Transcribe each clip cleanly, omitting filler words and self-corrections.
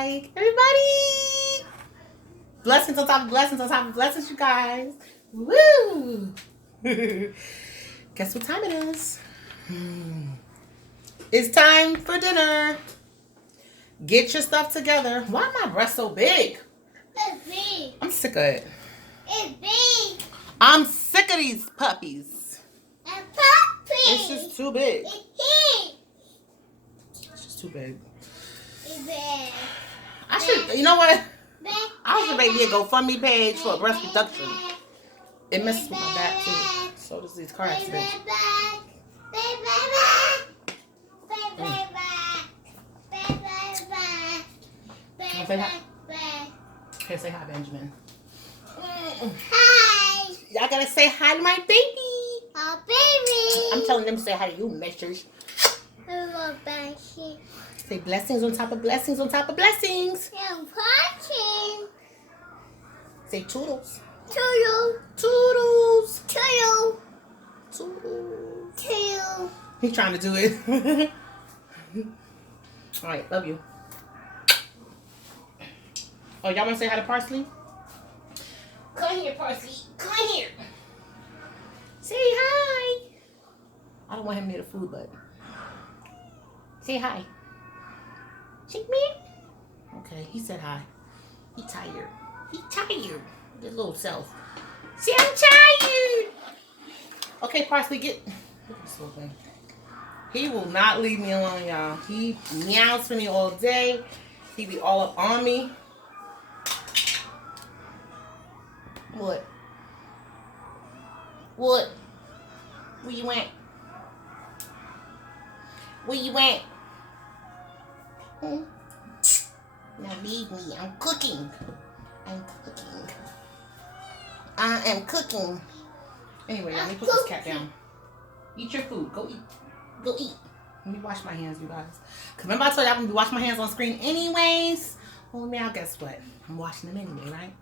hi, everybody. Blessings on top of blessings on top of blessings, you guys. Woo! Guess what time it is? It's time for dinner. Get your stuff together. Why are my breasts so big? It's big. I'm sick of it. It's big. I'm sick of these puppies. A puppy. It's just too big. It's big. It's just too big. It's big. I should, you know what? Big. I should make me a GoFundMe page for breast reduction. It messes with my back too. So does these car accidents. Okay, say hi, Benjamin. Hi. Y'all gotta say hi to my baby. Oh, baby. I'm telling them to say hi to you, misters. Hello, Banshee. Say blessings on top of blessings on top of blessings. I'm watching. Say toodles. Toodle. Toodles. Toodle. Toodles. Toodle. He's trying to do it. All right, love you. Oh, y'all want to say hi to Parsley? Come here, Parsley. Come here. Say hi. I don't want him near the food, but say hi. Shake me. Okay, he said hi. He tired. He tired. His little self. Say I'm tired. Okay, Parsley, get. Look at this little thing. He will not leave me alone, y'all. He meows for me all day. He be all up on me. What? What? Where you went? Where you went? Now leave me. I'm cooking. I'm cooking. I am cooking. Anyway, let me put this cat down. Eat your food. Go eat. Go eat. Let me wash my hands, you guys. Because remember I told you I'm going to be washing my hands on screen anyways? Well, now guess what? I'm washing them anyway, right?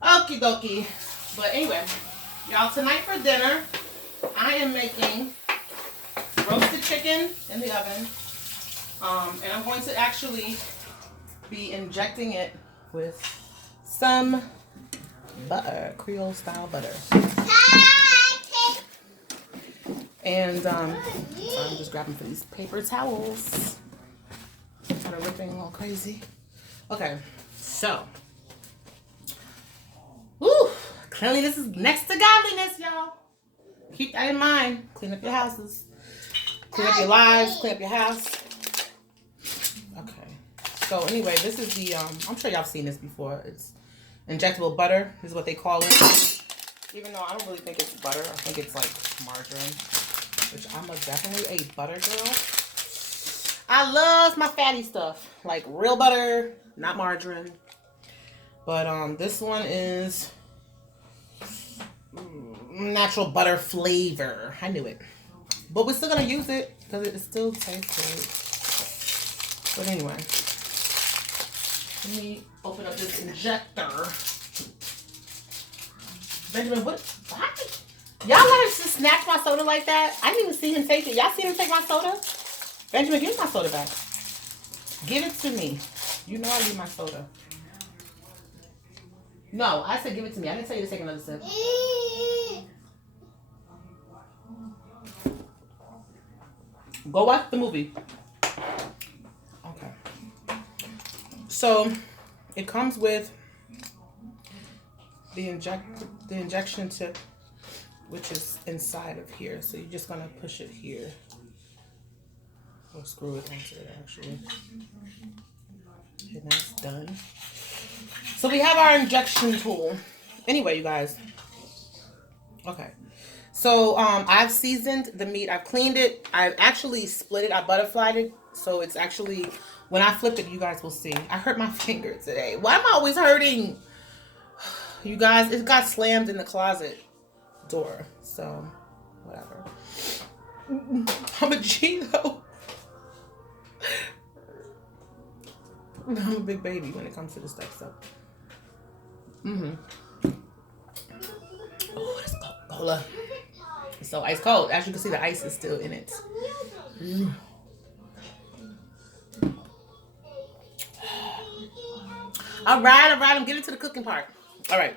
Okie dokie. But anyway, y'all, tonight for dinner, I am making roasted chicken in the oven. And I'm going to actually be injecting it with some butter, Creole style butter. And so I'm just grabbing for these paper towels. Kind of ripping all crazy. Okay, so. Woo! Cleanliness is next to godliness, y'all. Keep that in mind. Clean up your houses. Clean up your lives. Clean up your house. Okay. So anyway, this is the, I'm sure y'all have seen this before. It's injectable butter is what they call it. Even though I don't really think it's butter. I think it's like margarine. Which I'm definitely a butter girl. I love my fatty stuff. Like real butter, not margarine. But this one is natural butter flavor. I knew it. But we're still going to use it because it still tastes good. But anyway. Let me open up this injector. Benjamin, what? Y'all let him just snatch my soda like that? I didn't even see him take it. Y'all see him take my soda? Benjamin, give me my soda back. Give it to me. You know I need my soda. No, I said give it to me. I didn't tell you to take another sip. Go watch the movie. Okay. So, it comes with the injection tip, which is inside of here. So you're just gonna push it here. Or screw it onto it actually. And that's done. So we have our injection tool. Anyway, you guys. Okay. So I've seasoned the meat. I've cleaned it. I've actually split it. I butterflied it. So it's actually, when I flip it, you guys will see. I hurt my finger today. Why am I always hurting? You guys, it got slammed in the closet door. So, whatever. I'm a G though. I'm a big baby when it comes to this stuff. So. Oh, it's Coca-Cola. It's so ice cold. As you can see, the ice is still in it. All right. I'm getting to the cooking part. All right.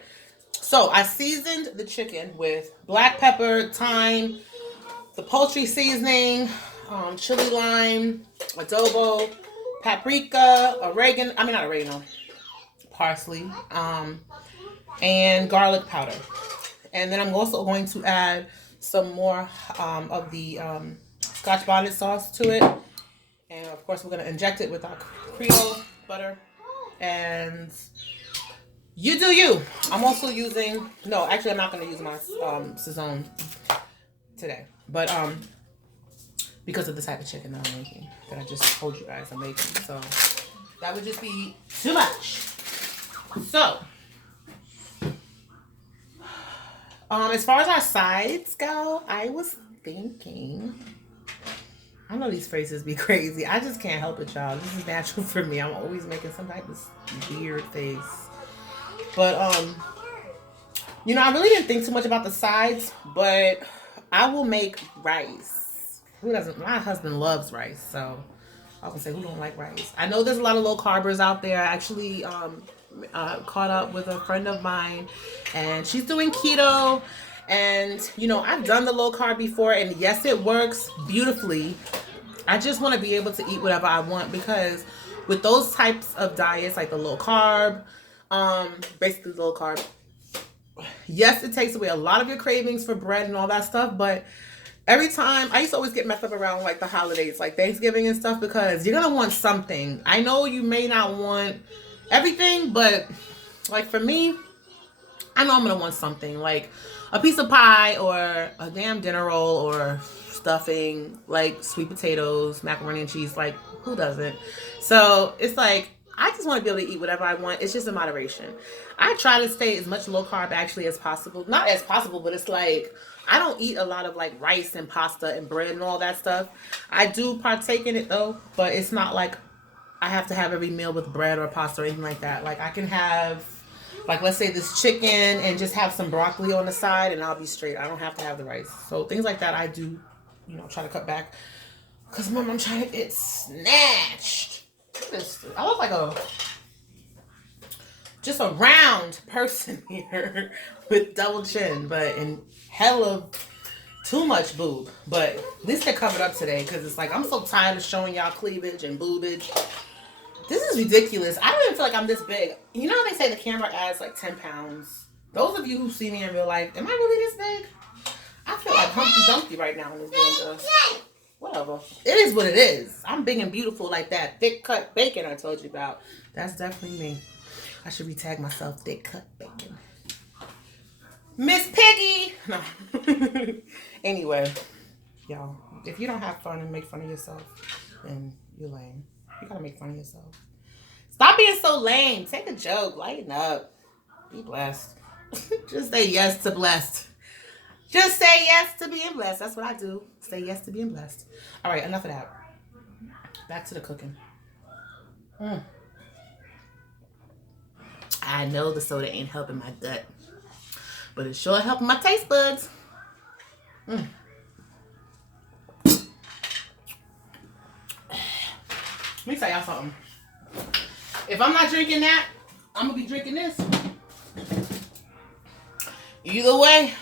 So I seasoned the chicken with black pepper, thyme, the poultry seasoning, chili lime, adobo, paprika, oregano. I mean not oregano, parsley, and garlic powder. And then I'm also going to add some more of the Scotch bonnet sauce to it. And of course, we're going to inject it with our Creole butter. And you do you. I'm also using, no, actually, I'm not going to use my Saison today. But because of the type of chicken that I'm making, that I just told you guys I'm making. So that would just be too much. So, as far as our sides go, I was thinking, I know these phrases be crazy. I just can't help it, y'all. This is natural for me. I'm always making some type of weird face. But, I really didn't think too much about the sides, but I will make rice. Who doesn't? My husband loves rice, so I can say, who don't like rice? I know there's a lot of low carbers out there. I actually caught up with a friend of mine, and she's doing keto. And, I've done the low carb before, and yes, it works beautifully. I just want to be able to eat whatever I want, because with those types of diets, like the low carb, basically low carb, yes, it takes away a lot of your cravings for bread and all that stuff, but every time, I used to always get messed up around like the holidays, like Thanksgiving and stuff, because you're going to want something. I know you may not want everything, but like for me, I know I'm going to want something like a piece of pie or a damn dinner roll or stuffing, like sweet potatoes, macaroni and cheese. Like, who doesn't? So it's like, I just want to be able to eat whatever I want. It's just in moderation. I try to stay as much low carb actually as possible. Not as possible, but it's like, I don't eat a lot of like rice and pasta and bread and all that stuff. I do partake in it though, but it's not like I have to have every meal with bread or pasta or anything like that. Like I can have, like let's say this chicken and just have some broccoli on the side and I'll be straight. I don't have to have the rice. So things like that I do, try to cut back. Because Mom, I'm trying to get snatched. I look like just a round person here with double chin, but in hella too much boob. But at least they covered up today, because it's like I'm so tired of showing y'all cleavage and boobage. This is ridiculous. I don't even feel like I'm this big. You know how they say the camera adds like 10 pounds? Those of you who see me in real life, am I really this big? I feel like Humpty Dumpty right now in this video. Whatever. It is what it is. I'm big and beautiful like that thick cut bacon I told you about. That's definitely me. I should retag myself thick cut bacon. Miss Piggy! No. Anyway, y'all, if you don't have fun and make fun of yourself, then you're lame. You gotta make fun of yourself. Stop being so lame. Take a joke. Lighten up. Be blessed. Just say yes to blessed. Just say yes to being blessed. That's what I do. Say yes to being blessed. All right, enough of that. Back to the cooking. I know the soda ain't helping my gut, but it's sure helping my taste buds. Let me tell y'all something. If I'm not drinking that, I'm going to be drinking this. Either way,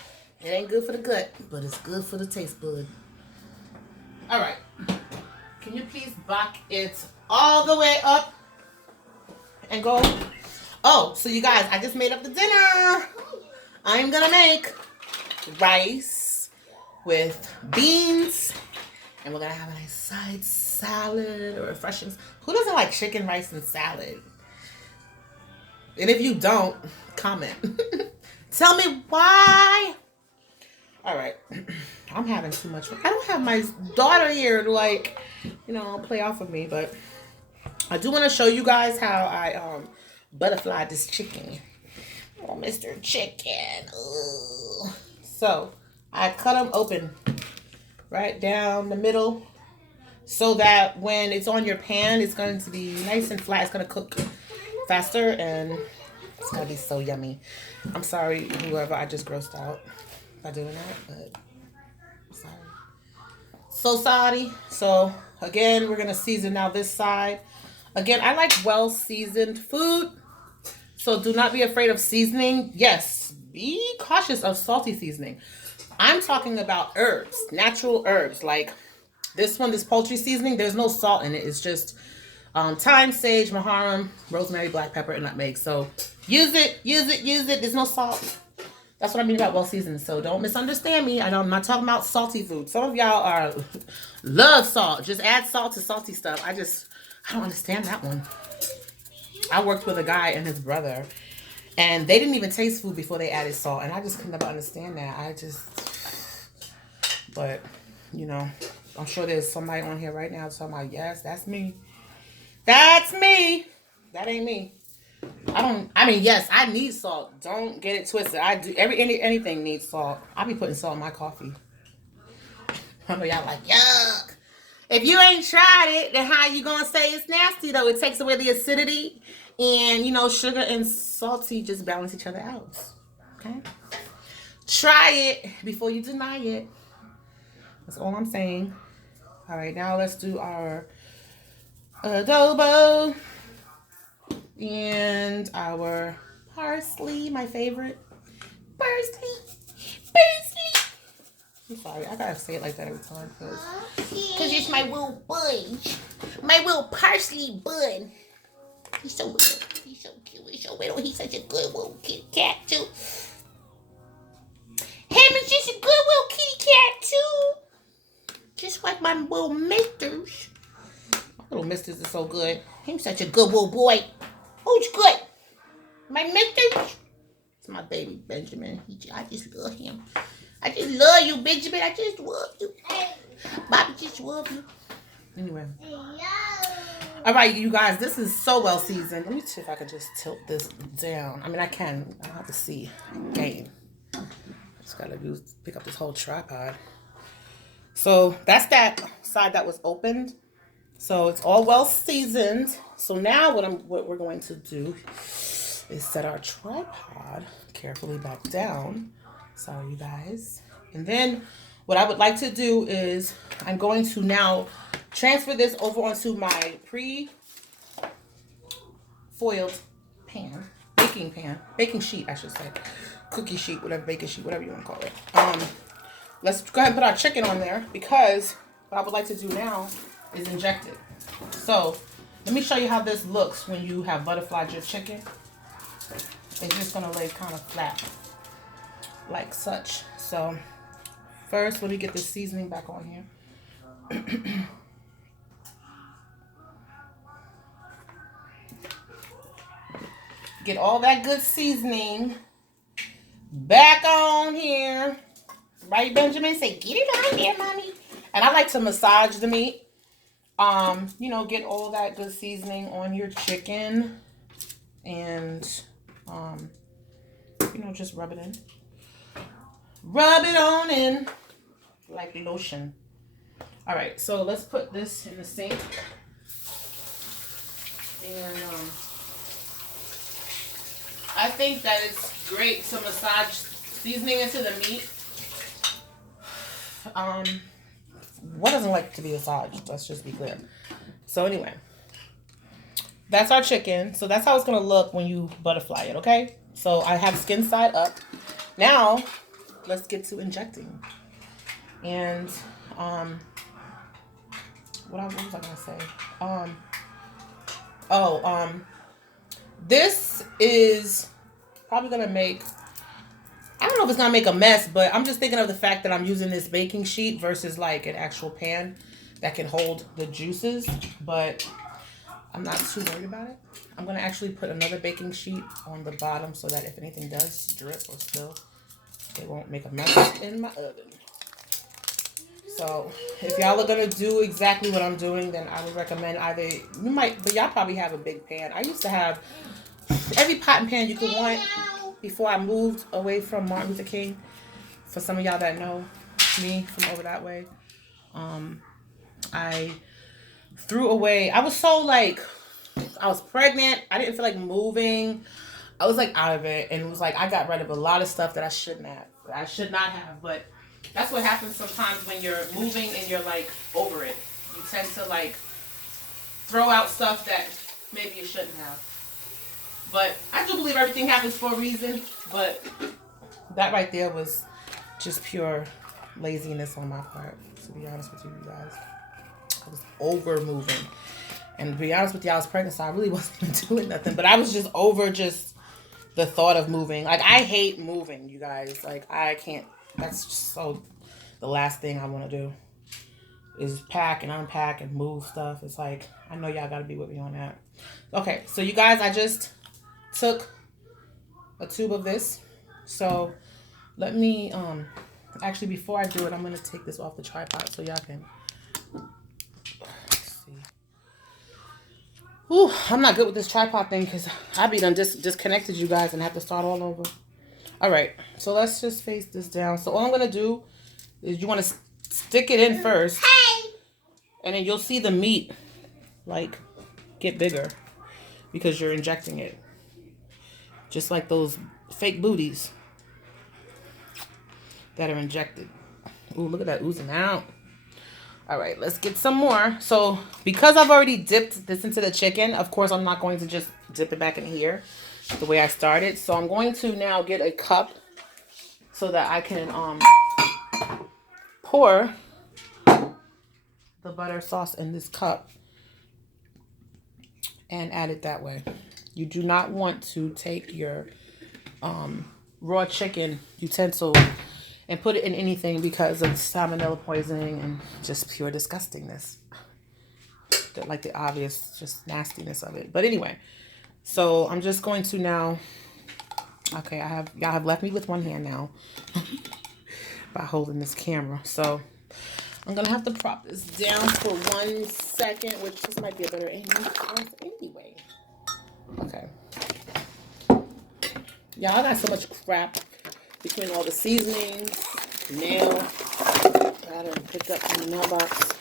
it ain't good for the gut, but it's good for the taste bud. All right. Can you please back it all the way up and go? Oh, so you guys, I just made up the dinner. I'm going to make rice with beans, and we're going to have a nice side salad or refreshing. Who doesn't like chicken, rice, and salad? And if you don't, comment. Tell me why. All right. I'm having too much fun. I don't have my daughter here to play off of me, but I do want to show you guys how I butterfly this chicken. Oh, Mr. Chicken. Ugh. So I cut them open right down the middle so that when it's on your pan, it's going to be nice and flat. It's going to cook faster and it's going to be so yummy. I'm sorry, whoever I just grossed out by doing that, but I'm sorry. So sorry. So again, we're going to season now this side. Again, I like well-seasoned food. So do not be afraid of seasoning. Yes, be cautious of salty seasoning. I'm talking about herbs, natural herbs. Like this one, this poultry seasoning, there's no salt in it. It's just thyme, sage, maharam, rosemary, black pepper, and nutmeg. So use it, use it, use it. There's no salt. That's what I mean about well seasoned. So don't misunderstand me. I'm not talking about salty food. Some of y'all are love salt. Just add salt to salty stuff. I don't understand that one. I worked with a guy and his brother, and they didn't even taste food before they added salt, and I just could never understand that. But you know, I'm sure there's somebody on here right now talking about, yes, that's me. That's me. That ain't me. Yes, I need salt. Don't get it twisted. I do anything needs salt. I be putting salt in my coffee. I know y'all like, yuck. If you ain't tried it, then how you gonna say it's nasty though? It takes away the acidity, and you know, sugar and salty just balance each other out. Okay? Try it before you deny it. That's all I'm saying. All right, now let's do our adobo. And our parsley, my favorite. Parsley. I'm sorry, I gotta say it like that every time. Because it's my little bud. My little parsley bud. He's so little. He's so cute. He's so little. He's such a good little kitty cat, too. Him is just a good little kitty cat, too. Just like my little misters. My little misters are so good. He's such a good little boy. Who's good? My mister? It's my baby, Benjamin. I just love him. I just love you, Benjamin. I just love you. Bobby just love you. Anyway. All right, you guys. This is so well seasoned. Let me see if I can just tilt this down. I mean, I can. I don't have to see. Game. I just got to pick up this whole tripod. So that's that side that was opened. So it's all well seasoned. So now what we're going to do is set our tripod carefully back down. Sorry, you guys. And then what I would like to do is I'm going to now transfer this over onto my pre-foiled pan, baking sheet, I should say, cookie sheet, whatever, baking sheet, whatever you want to call it. Let's go ahead and put our chicken on there because what I would like to do now is inject it. So let me show you how this looks when you have butterflied your chicken. It's just gonna lay kind of flat like such. So first, let me get this seasoning back on here. Get all that good seasoning back on here. Right, Benjamin? Say, get it on here, mommy. And I like to massage the meat. You know, get all that good seasoning on your chicken. And, you know, just rub it in. Rub it on in like lotion. All right, so let's put this in the sink. And I think that it's great to massage seasoning into the meat. What doesn't like to be massaged? Let's just be clear. So anyway, that's our chicken. So that's how it's going to look when you butterfly it, okay? So I have skin side up. Now, let's get to injecting. And, what was I going to say? This is probably going to make, I don't know if it's going to make a mess, but I'm just thinking of the fact that I'm using this baking sheet versus like an actual pan that can hold the juices, but I'm not too worried about it. I'm going to actually put another baking sheet on the bottom so that if anything does drip or spill, it won't make a mess in my oven. So if y'all are going to do exactly what I'm doing, then I would recommend but y'all probably have a big pan. I used to have every pot and pan you could want before I moved away from Martin Luther King. For some of y'all that know me from over that way, I threw away. I was so like, I was pregnant. I didn't feel like moving. I was like out of it, and it was like I got rid of a lot of stuff that I should not have. But that's what happens sometimes when you're moving and you're like over it. You tend to like throw out stuff that maybe you shouldn't have. But I do believe everything happens for a reason. But that right there was just pure laziness on my part, to be honest with you guys. I was over moving. And to be honest with you, I was pregnant, so I really wasn't even doing nothing. But I was just over just the thought of moving. Like, I hate moving, you guys. Like, I can't. That's just so the last thing I want to do is pack and unpack and move stuff. It's like, I know y'all got to be with me on that. Okay, so you guys, I just took a tube of this. So let me, actually, before I do it, I'm going to take this off the tripod so y'all can see. Ooh, I'm not good with this tripod thing because I be done disconnected you guys and have to start all over. All right, so let's just face this down. So all I'm going to do is you want to stick it in first. Hey. And then you'll see the meat, like, get bigger because you're injecting it. Just like those fake booties that are injected. Ooh, look at that oozing out. All right, let's get some more. So because I've already dipped this into the chicken, of course, I'm not going to just dip it back in here the way I started. So I'm going to now get a cup so that I can pour the butter sauce in this cup and add it that way. You do not want to take your raw chicken utensil and put it in anything because of salmonella poisoning and just pure disgustingness. Like the obvious just nastiness of it. But anyway, so I'm just going to now, okay, y'all have left me with one hand now by holding this camera. So I'm gonna have to prop this down for 1 second, which this might be a better angle anyway. Okay. Y'all, I got so much crap between all the seasonings, mail. I done picked up from the mailbox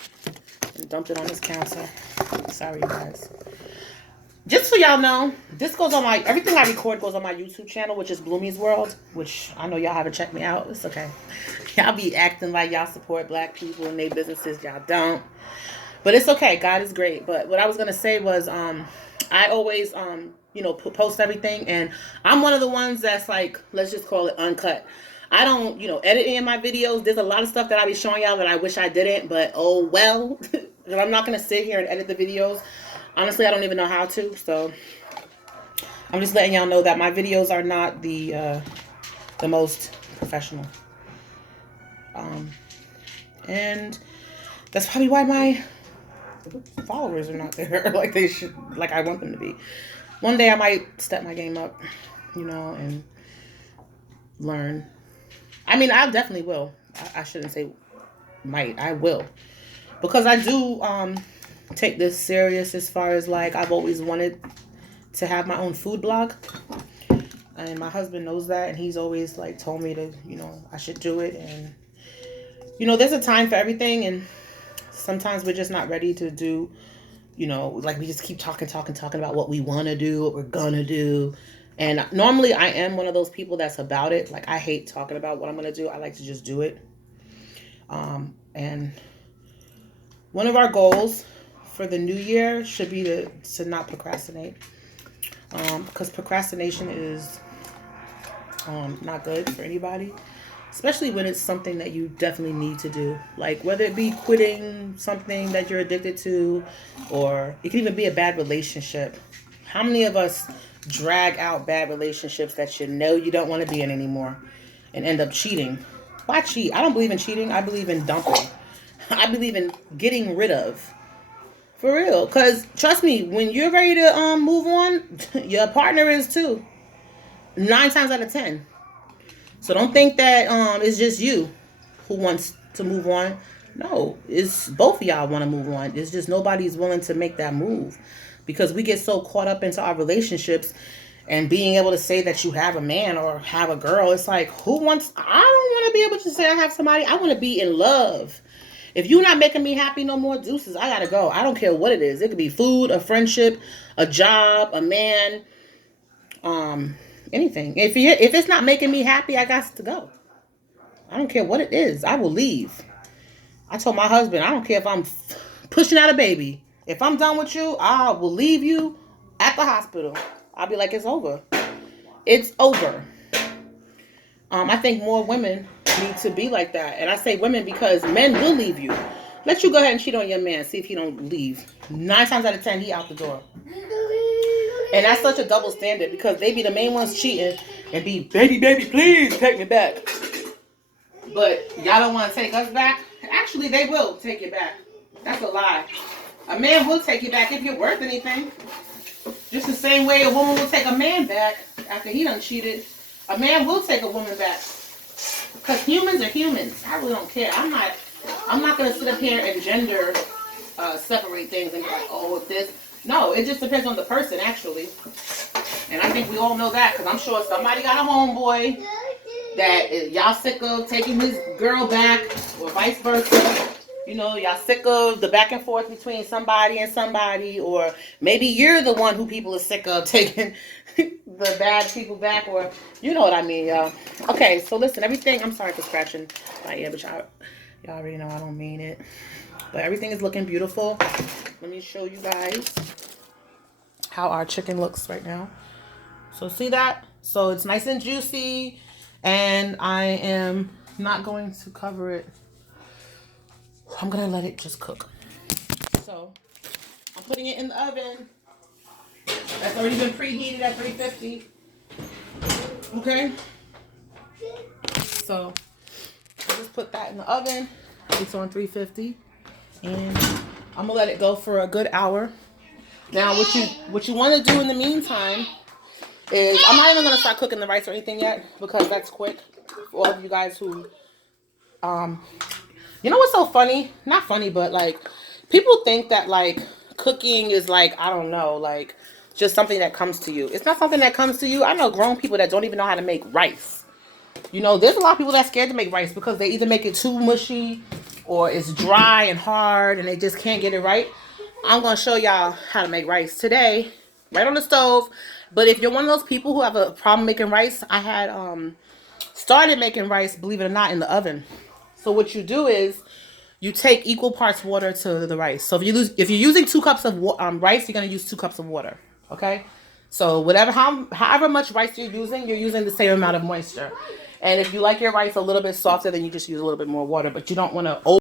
and dumped it on this counter. Sorry, you guys. Just so y'all know, this goes on my, everything I record goes on my YouTube channel, which is Blumes World, which I know y'all haven't checked me out. It's okay. Y'all be acting like y'all support black people and their businesses. Y'all don't. But it's okay. God is great. But what I was going to say was, I always, post everything. And I'm one of the ones that's like, let's just call it uncut. I don't, edit any of my videos. There's a lot of stuff that I be showing y'all that I wish I didn't. But oh well. I'm not going to sit here and edit the videos. Honestly, I don't even know how to. So I'm just letting y'all know that my videos are not the most professional. And that's probably why my followers are not there like they should, like I want them to be. One day I might step my game up, and learn. I mean, I definitely will. I shouldn't say might. I will. Because I do take this serious as far as, like, I've always wanted to have my own food blog. And my husband knows that. And he's always, like, told me to, I should do it. And, there's a time for everything. And sometimes we're just not ready to do, like we just keep talking about what we want to do, what we're going to do. And normally I am one of those people that's about it. Like, I hate talking about what I'm going to do. I like to just do it. And one of our goals for the new year should be to not procrastinate. Because procrastination is not good for anybody. Especially when it's something that you definitely need to do. Like, whether it be quitting something that you're addicted to, or it can even be a bad relationship. How many of us drag out bad relationships that you don't want to be in anymore and end up cheating? Why cheat? I don't believe in cheating. I believe in dumping. I believe in getting rid of. For real. Because, trust me, when you're ready to move on, your partner is too. 9 times out of 10. So don't think that it's just you who wants to move on. No, it's both of y'all want to move on. It's just nobody's willing to make that move. Because we get so caught up into our relationships and being able to say that you have a man or have a girl. It's like, I don't want to be able to say I have somebody. I want to be in love. If you're not making me happy no more, deuces, I got to go. I don't care what it is. It could be food, a friendship, a job, a man, anything. If it's not making me happy, I got to go. I don't care what it is. I will leave. I told my husband, I don't care if I'm pushing out a baby. If I'm done with you, I will leave you at the hospital. I'll be like, it's over. It's over. I think more women need to be like that. And I say women because men will leave you. Let you go ahead and cheat on your man. See if he don't leave. 9 times out of 10, he out the door. And that's such a double standard because they be the main ones cheating and be, baby, please take me back. But y'all don't want to take us back? Actually, they will take you back. That's a lie. A man will take you back if you're worth anything. Just the same way a woman will take a man back after he done cheated. A man will take a woman back. Because humans are humans. I really don't care. I'm not going to sit up here and gender separate things and be like, oh, this. No, it just depends on the person, actually. And I think we all know that because I'm sure somebody got a homeboy that y'all sick of taking his girl back or vice versa. You know, y'all sick of the back and forth between somebody and somebody, or maybe you're the one who people are sick of taking the bad people back, or you know what I mean, y'all. Okay, so listen, everything, I'm sorry for scratching my ear, but y'all already know I don't mean it. But everything is looking beautiful. Let me show you guys how our chicken looks right now. So see that? So it's nice and juicy, and I am not going to cover it. I'm gonna let it just cook. So I'm putting it in the oven. That's already been preheated at 350. Okay. So I just put that in the oven. It's on 350, and I'm gonna let it go for a good hour. Now, what you want to do in the meantime is I'm not even gonna start cooking the rice or anything yet because that's quick. For all of you guys who you know what's so funny? Not funny, but like people think that like cooking is like, I don't know, like just something that comes to you. It's not something that comes to you. I know grown people that don't even know how to make rice. You know, there's a lot of people that's scared to make rice because they either make it too mushy or it's dry and hard and they just can't get it right. I'm going to show y'all how to make rice today, right on the stove. But if you're one of those people who have a problem making rice, I had started making rice, believe it or not, in the oven. So what you do is you take equal parts water to the rice. So if you're using 2 cups of rice, you're gonna use 2 cups of water. Okay. So however much rice you're using the same amount of moisture. And if you like your rice a little bit softer, then you just use a little bit more water. But you don't want to